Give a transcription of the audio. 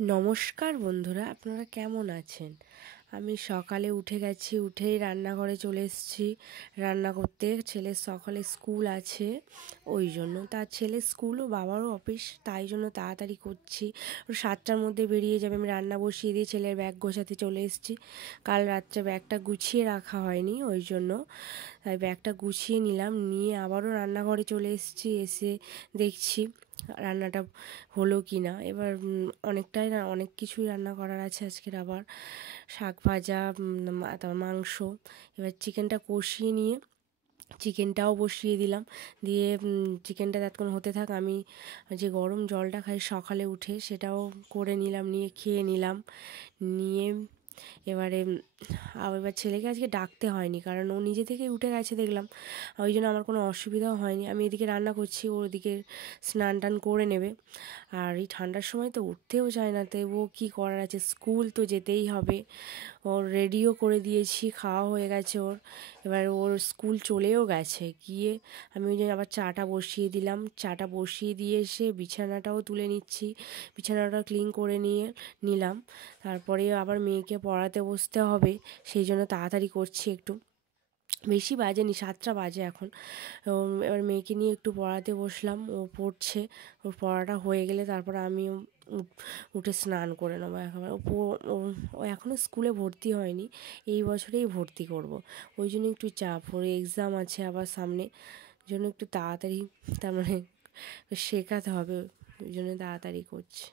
নমস্কার বন্ধুরা, আপনারা কেমন আছেন? আমি সকালে উঠে গেছি, উঠেই রান্নাঘরে চলে এসেছি রান্না করতে। ছেলের সকালে স্কুল আছে, ওই জন্য। তার ছেলের স্কুল ও বাবারও অফিস, তাই জন্য তাড়াতাড়ি করছি। ও 7টার মধ্যে বেরিয়ে যাবে। আমি রান্না বসিয়ে দিয়ে ছেলের ব্যাগ গোছাতে চলে এসেছি। কাল রাত্রে ব্যাগটা গুছিয়ে রাখা হয়নি, ওই জন্য তাই ব্যাগটা গুছিয়ে নিলাম। নিয়ে আবারও রান্নাঘরে চলে এসেছি। এসে দেখছি রান্নাটা হলো কি না। এবার অনেক কিছুই রান্না করার আছে আজকের। আবার শাক ভাজা, তারপর মাংস। এবার চিকেনটা কষিয়ে নিয়ে চিকেনটাও বসিয়ে দিলাম। দিয়ে চিকেনটা ততক্ষণ হতে থাক, আমি যে গরম জলটা খাই সকালে উঠে সেটাও করে নিলাম, নিয়ে খেয়ে নিলাম। নিয়ে এবার ছেলেকে আজকে ডাকতে হয়নি, কারণ ও নিজে থেকেই উঠে গেছে দেখলাম। ওই জন্য আমার কোনো অসুবিধাও হয়নি। আমি এদিকে রান্না করছি, ও ওদিকে স্নান টান করে নেবে। আর এই ঠান্ডার সময় তো উঠতেও চায় না, তাই ও কী করার আছে, স্কুল তো যেতেই হবে। ওর রেডিও করে দিয়েছি, খাওয়া হয়ে গেছে ওর। এবার ওর স্কুল চলেও গেছে। গিয়ে আমি ওই জন্য আবার চাটা বসিয়ে দিলাম। চাটা বসিয়ে দিয়ে এসে বিছানাটাও তুলে নিচ্ছি, বিছানাটা ক্লিন করে নিলাম। তারপরে আবার মেয়েকে পড়াতে বসতে হবে, সেই জন্য তাড়াতাড়ি করছি একটু। বেশি বাজেনি, 7টা বাজে এখন। এবার মেয়েকে নিয়ে একটু পড়াতে বসলাম, ও পড়ছে। ওর পড়াটা হয়ে গেলে তারপর আমি উঠে স্নান করে নেবো একেবারে। ও এখনও স্কুলে ভর্তি হয়নি, এই বছরেই ভর্তি করব। ওই জন্য একটু চাপ, ওর এক্সাম আছে আবার সামনে, জন্য একটু তাড়াতাড়ি, তার মানে শেখাতে হবে, ওই জন্য তাড়াতাড়ি করছি।